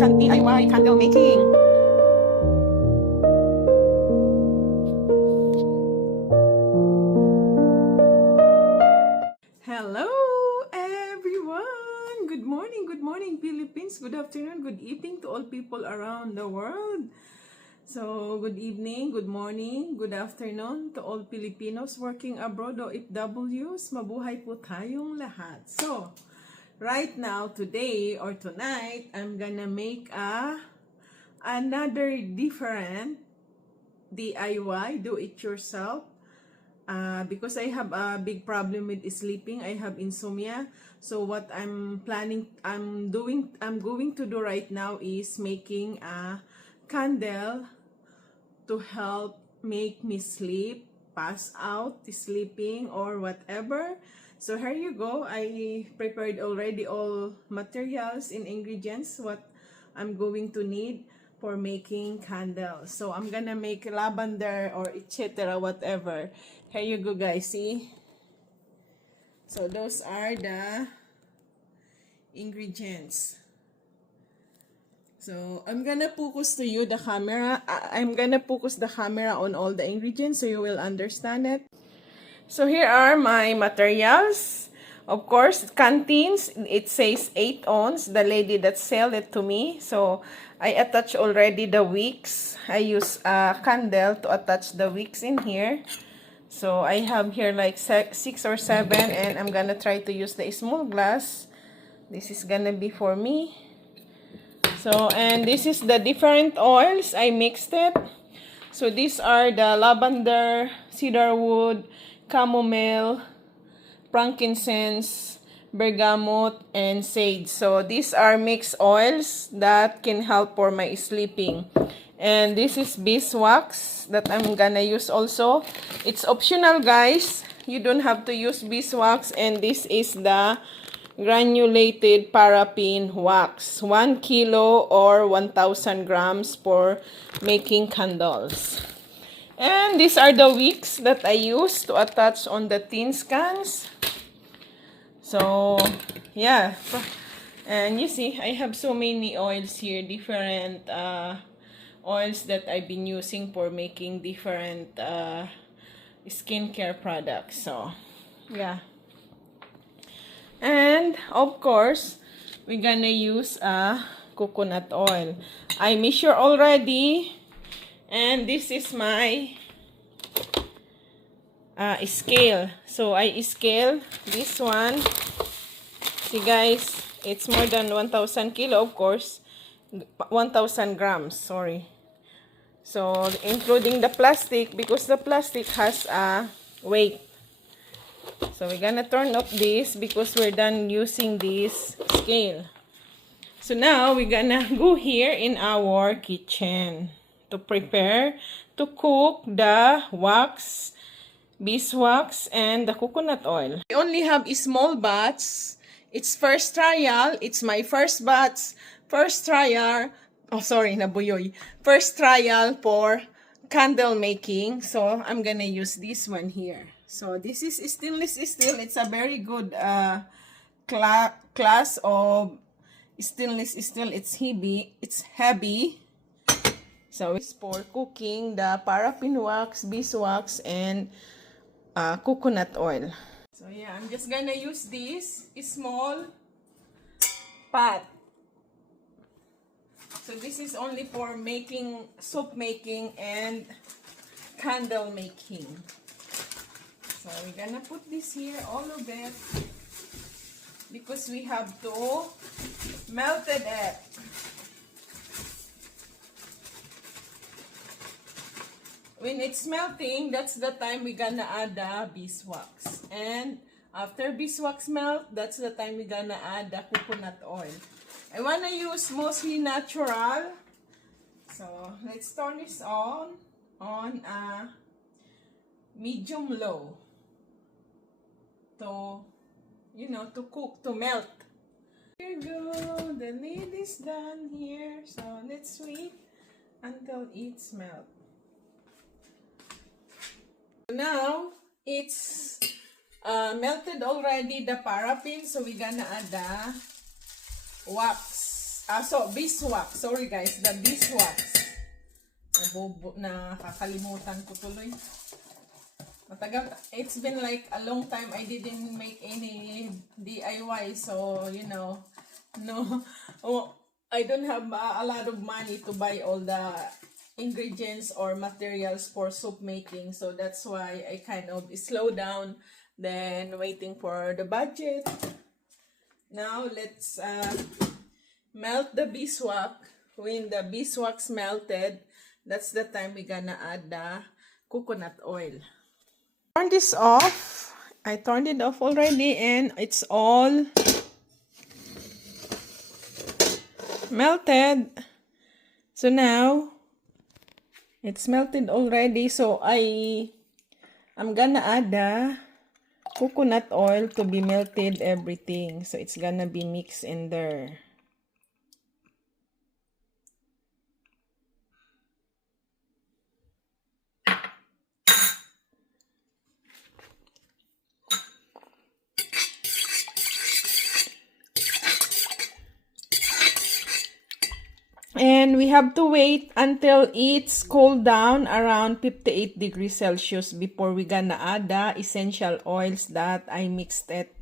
DIY candle making. Hello everyone! Good morning Philippines, good afternoon, good evening to all people around the world. So, good evening, good morning, good afternoon to all Filipinos working abroad o OFWs. Mabuhay po tayong lahat. So, right now, today or tonight, I'm gonna make another different DIY, do it yourself. Because I have a big problem with sleeping. I have insomnia. So what I'm going to do right now is making a candle to help make me sleep, pass out, sleeping, or whatever. So here you go. I prepared already all materials and ingredients what I'm going to need for making candles. So I'm gonna make lavender or etc. whatever. Here you go, guys. See? So those are the ingredients. So I'm gonna focus to you the camera. I'm gonna focus the camera on all the ingredients so you will understand it. So here are my materials. Of course, canteens, it says 8 ounce, the lady that sell it to me. So I attach already the wicks. I use a candle to attach the wicks in here. So I have here like 6 or 7, and I'm gonna try to use the small glass. This is gonna be for me. So, and this is the different oils. I mixed it. So these are the lavender, cedarwood, chamomile, frankincense, bergamot, and sage. So these are mixed oils that can help for my sleeping. And this is beeswax that I'm gonna use also. It's optional, guys. You don't have to use beeswax. And this is the granulated paraffin wax. 1 kilo or 1,000 grams for making candles. And these are the wicks that I use to attach on the tin cans. So, yeah. And you see, I have so many oils here, different oils that I've been using for making different skincare products. So, yeah. And, of course, we're gonna use coconut oil. I measure already. And this is my scale. So, I scale this one. See, guys, it's more than 1,000 kilo, of course. 1,000 grams, sorry. So, including the plastic, because the plastic has a weight. So, we're gonna turn off this because we're done using this scale. So, now, we're gonna go here in our kitchen to prepare to cook the wax, beeswax, and the coconut oil. We only have a small batch. It's first trial. It's my first batch. First trial. Oh, sorry, nabuyoy. First trial for candle making. So, I'm gonna use this one here. So, this is stainless steel. It's a very good class of stainless steel. It's heavy. It's heavy. So, it's for cooking the paraffin wax, beeswax, and coconut oil. So, yeah, I'm just gonna use this small pot. So, this is only for making, soap making, and candle making. So, we're gonna put this here, all of it, because we have to melt it. When it's melting, that's the time we're gonna add the beeswax. And after beeswax melt, that's the time we're gonna add the coconut oil. I wanna use mostly natural. So, let's turn this on a medium low. To, you know, to cook, to melt. Here you go. The lid is done here. So, let's wait until it's melt. Now, it's melted already, the paraffin. So, we're gonna add the wax. So beeswax. Sorry guys, the beeswax. Nakakalimutan ko tuloy. Matagal. It's been like a long time I didn't make any DIY. So, you know, no. Oh, I don't have a lot of money to buy all the ingredients or materials for soup making. So that's why I kind of slow down, then waiting for the budget. Now let's melt the beeswax. When the beeswax melted, that's the time we're gonna add the coconut oil. Turn this off. I turned it off already and it's all melted. So now it's melted already. So I'm gonna add the coconut oil to be melted everything. So it's gonna be mixed in there. And we have to wait until it's cooled down around 58 degrees Celsius before we gonna add the essential oils that I mixed it.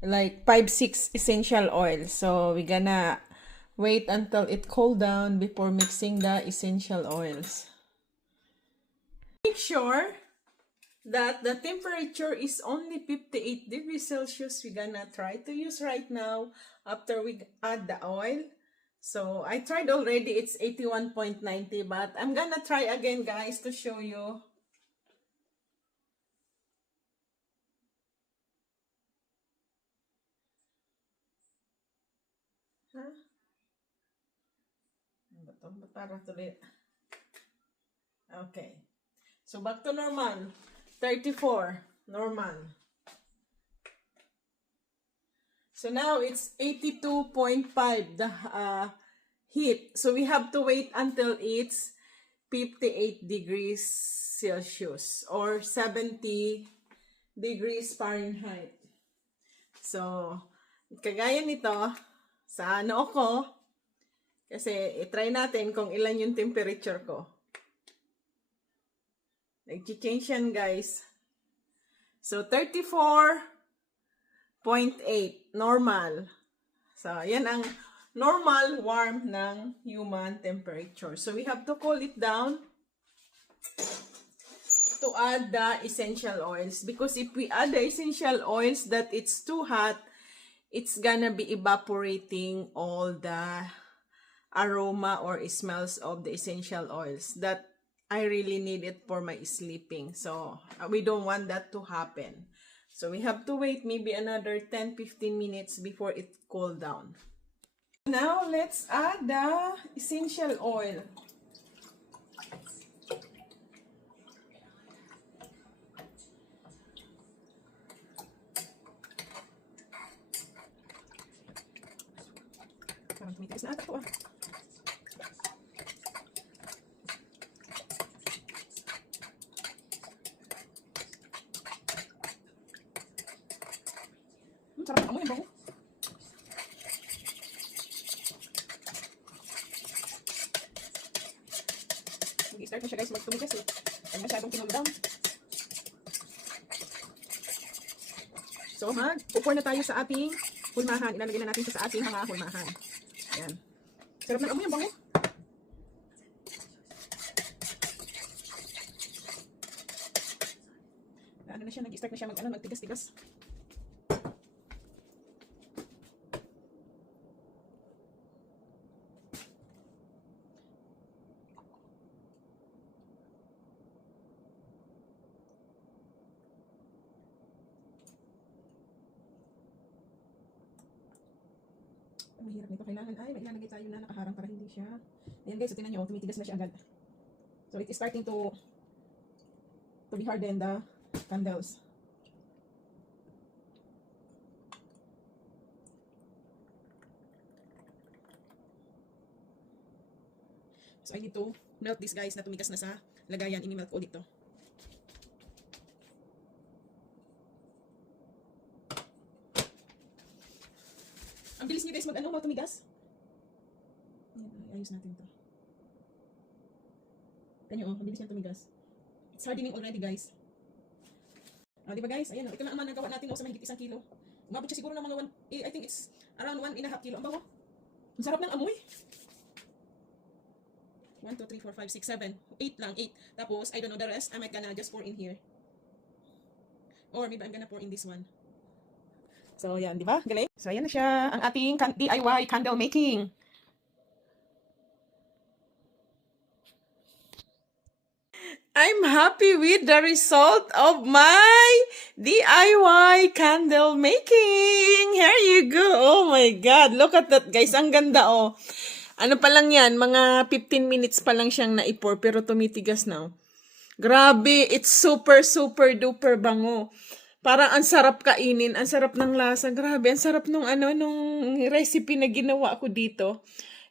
Like 5-6 essential oils. So we're gonna wait until it cooled down before mixing the essential oils. Make sure that the temperature is only 58 degrees Celsius. We're gonna try to use right now after we add the oil. So I tried already, it's 81.90, but I'm gonna try again guys to show you. Huh? Okay. So back to normal. 34. Normal. So now it's 82.5 the heat. So we have to wait until it's 58 degrees Celsius or 70 degrees Fahrenheit. So, kagaya nito, sa noo ko, kasi itry natin kung ilan yung temperature ko. Nag-change yan guys. So, 34.8 normal. So, yan ang normal warm ng human temperature. So, we have to cool it down to add the essential oils. Because if we add the essential oils that it's too hot, it's gonna be evaporating all the aroma or smells of the essential oils that I really need it for my sleeping. So, we don't want that to happen. So, we have to wait maybe another 10-15 minutes before it cool down. Now, let's add the essential oil. Parang tumitigas na ata ito ah. Sarap ang amoy ang bango. Mag-start na siya guys magtumigas eh. Ay masyadong kinul down. So mag-pour na tayo sa ating hulmahan. Ilalagay na natin siya sa ating mga hulmahan. Ayan. Sarap ng amoy ang bango. Ano na siya, nag-start na siya magtigas-tigas. Ang hirap nito. Kailangan ay may ilalagay tayo na nakaharang para hindi siya. Ayan guys, so tingnan nyo, tumitigas na siya agad. So it is starting to be harden the candles. So I need to melt this guys na tumigas na sa lagayan. Ini-melt ko dito. Ang bilis niya guys mag-ano, tumigas. Ayos natin to. Ganyan, mabilis yan tumigas. It's hardening already, guys. Di ba guys? Ayan, ito na naman nagawa natin sa mahigit 1 kilo. Umabot siya siguro ng mga I think it's around 1.5 kilo. Ang bago. Ang sarap ng amoy. 1, 2, 3, 4, 5, 6, 7. 8 lang, 8. Tapos, I don't know the rest. I might gonna just pour in here. Or maybe I'm gonna pour in this one. So, yan, di ba? Galing. So, ayan na siya. Ang ating DIY candle making. I'm happy with the result of my DIY candle making. Here you go. Oh my God. Look at that, guys. Ang ganda, oh. Ano pa lang yan? Mga 15 minutes pa lang siyang naipor, pero tumitigas na, oh. Grabe. It's super, super duper bango. Parang ang sarap kainin. Ang sarap ng lasa. Grabe. Ang sarap nung recipe na ginawa ko dito.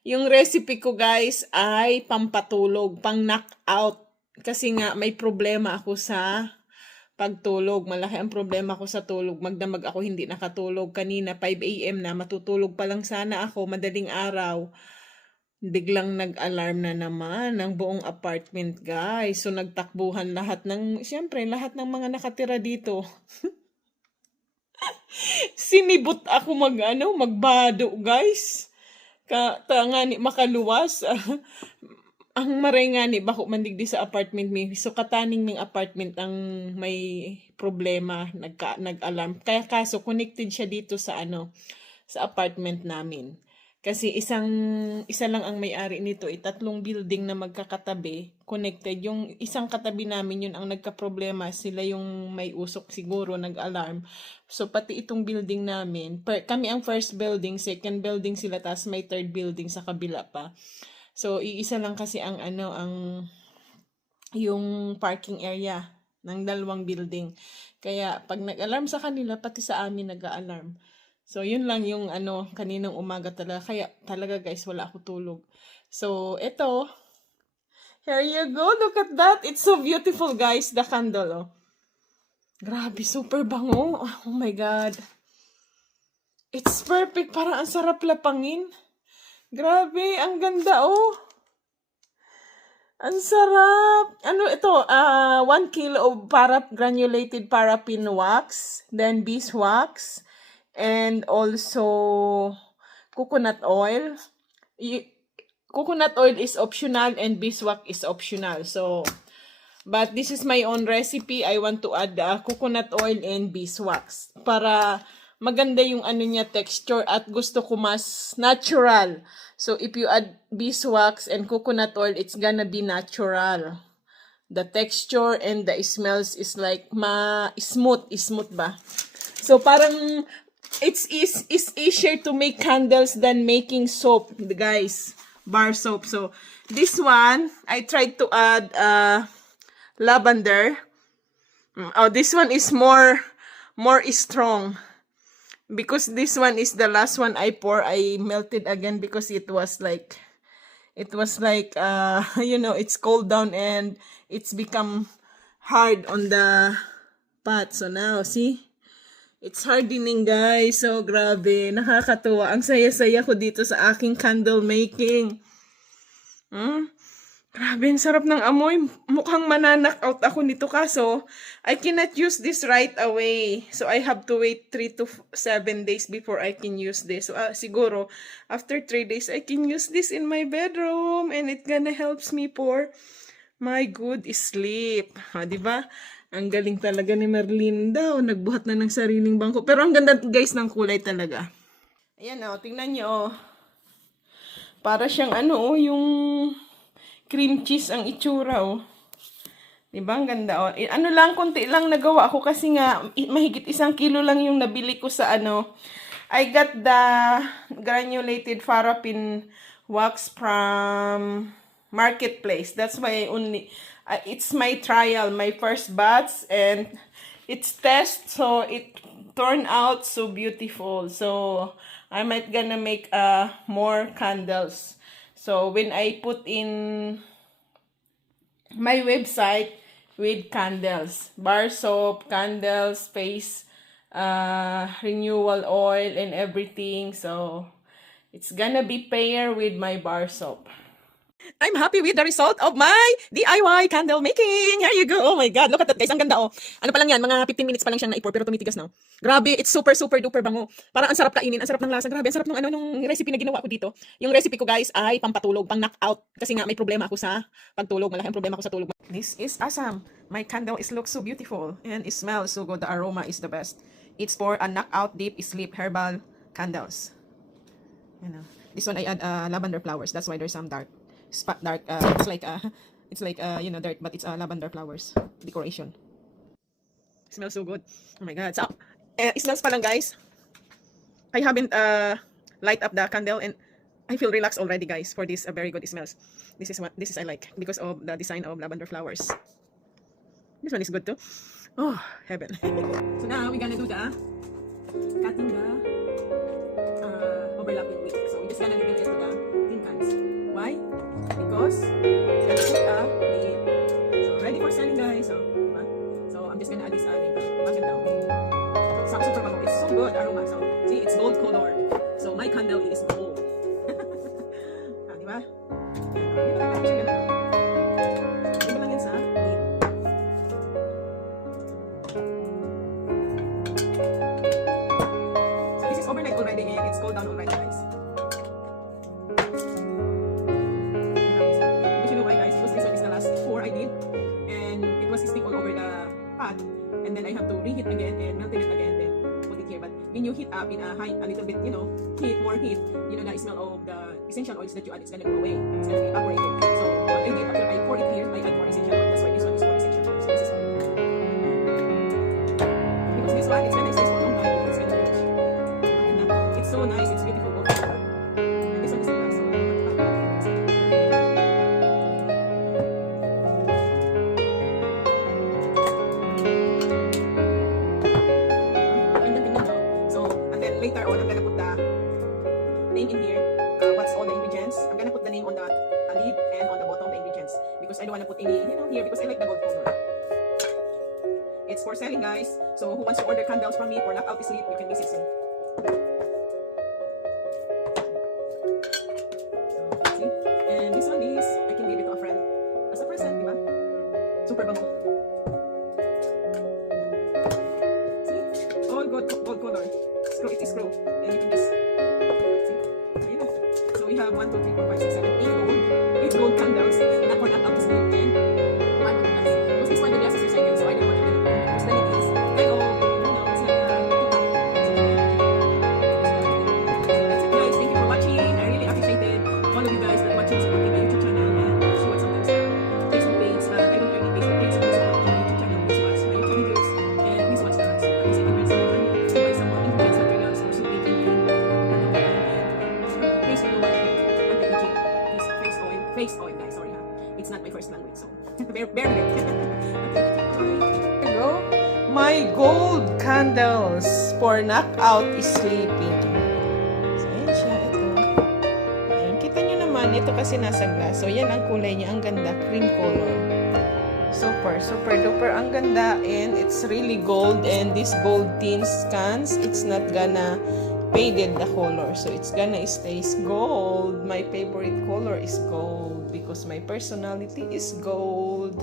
Yung recipe ko, guys, ay pampatulog, pang knockout. Kasi nga, may problema ako sa pagtulog. Malaki ang problema ko sa tulog. Magdamag ako hindi nakatulog. Kanina, 5 a.m. na. Matutulog pa lang sana ako. Madaling araw. Biglang nag-alarm na naman ng buong apartment, guys. So, nagtakbuhan siyempre, lahat ng mga nakatira dito. Sinibot ako magbado, guys. Ngani makaluwas. Ang maray nga ni bako mandigdi sa apartment mi. So kataning ming apartment ang may problema, nag-alarm. Kaya kaso connected siya dito sa sa apartment namin. Kasi isa lang ang may-ari nito, 3 building na magkakatabi, connected. Yung isang katabi namin yun ang nagka-problema, sila yung may usok siguro, nag-alarm. So pati itong building namin, kami ang first building, second building sila, tas may third building sa kabila pa. So, iisa lang kasi yung parking area ng 2 building. Kaya, pag nag-alarm sa kanila, pati sa amin nag-alarm. So, yun lang yung kaninang umaga talaga. Kaya, talaga guys, wala ako tulog. So, ito. Here you go. Look at that. It's so beautiful, guys. The candle, oh. Grabe, super bango. Oh my God. It's perfect. Parang ang sarap lapangin. Grabe, ang ganda, oh. Ang sarap. Ano ito? 1 kilo of granulated paraffin wax, then beeswax, and also coconut oil. Coconut oil is optional and beeswax is optional. So, but this is my own recipe. I want to add coconut oil and beeswax para maganda yung niya texture at gusto ko mas natural. So if you add beeswax and coconut oil, it's gonna be natural. The texture and the smells is like smooth ba? So parang it's easier to make candles than making soap, guys. Bar soap. So this one, I tried to add lavender. Oh, this one is more strong. Because this one is the last one I melted again because it was like, it's cooled down and it's become hard on the pot. So now, see? It's hardening, guys. So, grabe. Nakakatuwa. Ang saya-saya ko dito sa aking candle making. Grabe, ang sarap ng amoy. Mukhang mananakaut ako nito kaso I cannot use this right away. So, I have to wait 3 to 7 days before I can use this. So, siguro, after 3 days, I can use this in my bedroom and it gonna helps me for my good sleep. Diba? Ang galing talaga ni Merlin daw. Nagbuhat na ng sariling bangko. Pero ang ganda, guys, ng kulay talaga. Ayan, tingnan nyo, para siyang yung cream cheese ang itsura, oh. Diba? Ang ganda, oh. Konti lang nagawa ako kasi nga, mahigit 1 kilo lang yung nabili ko sa I got the granulated paraffin wax from Marketplace. That's why it's my trial, my first batch, and it's test, so it turned out so beautiful. So, I might gonna make more candles. So, when I put in my website with candles, bar soap, candles, face renewal oil, and everything. So, It's gonna be pair with my bar soap. I'm happy with the result of my DIY candle making. Here you go. Oh my God. Look at that, guys. Ang ganda, oh. Ano pa lang yan? Mga 15 minutes pa lang siyang naipor, pero tumitigas na. Grabe. It's super, super duper bango. Parang ang sarap kainin. Ang sarap ng lasa. Grabe. Ang sarap nung recipe na ginawa ko dito. Yung recipe ko, guys, ay pampatulog, pang knockout. Kasi nga, may problema ako sa pagtulog. Malaking problema ako sa tulog. This is awesome. My candle is looks so beautiful and it smells so good. The aroma is the best. It's for a knockout deep sleep herbal candles. You know, this one I add lavender flowers. That's why there's some spot dark. It's like you know, dirt, but it's lavender flowers decoration. It smells so good. Oh my God. So, it smells pa lang, guys. I haven't light up the candle and I feel relaxed already, guys, for this very good smells. This is I like because of the design of lavender flowers. This one is good too. Oh, heaven. So now we're gonna do the cutting the overlapping width. So we're just gonna leave it to the tin cans. Why? Because we're gonna put a lid. So ready for selling, guys. So, diba? So I'm just gonna add this maganda. So super bango. It's so good aroma. So see, it's gold color. So my candle is gold. Diba? Dito lang siya ganun. Dito lang yan sa lid. So this is overnight already and it's cooled down already, guys. Because you know why, guys? Because this one is the last 4 I did and it was stick all over the pot and then I have to reheat again and melt it again then put it here. But when you heat up in a little bit, you know, more heat, you know, the smell of the essential oils that you add is gonna go away. It's gonna be evaporated. So what I did after I pour it here, I add more essential oil. That's why this one is more essential oil. So this is because this one it's gonna stay for a long time because it's gonna finish. And it's so nice. It's beautiful. And this one is the last. So and then later on, I'm gonna put the name in here. What's all the ingredients? I'm gonna put the name on the lid and on the bottom the ingredients because I don't wanna put any, you know, here because I like the gold color. It's for selling, guys. So who wants to order candles from me for knockout sleep, you can visit me. So see, and this one is I can give it to a friend as a present, diba? Super bango. See, all gold color. Screw it is screw, and you can just. We have 1, 2, 3, 4, 5, 6, 7, 8 gold candles na for knockout to sleep and one of the nuts. Because this one the gas is recycled, so I don't want to do it because then it is kind of, you know, it's like so that's it, guys. Thank you for watching. I really appreciated all of you guys that watching supporting my YouTube channel and see what sometimes Facebook page, but I don't really Facebook page, so also on my YouTube channel, please watch my YouTube videos and please watch that. So at least I can learn some money to buy some more ingredients materials for soup making and face oil, guys. Sorry, ha. It's not my first language, so bear with it. Here we go. My gold candles for knockout sleeping. So, ayan siya. Ito. Ayan. Kita nyo naman. Ito kasi nasa glass. So, yan ang kulay niya. Ang ganda. Cream color. Super, super duper. Ang ganda. And it's really gold. And this gold tin cans, it's not gonna faded the color, so it's gonna stays gold. My favorite color is gold because my personality is gold.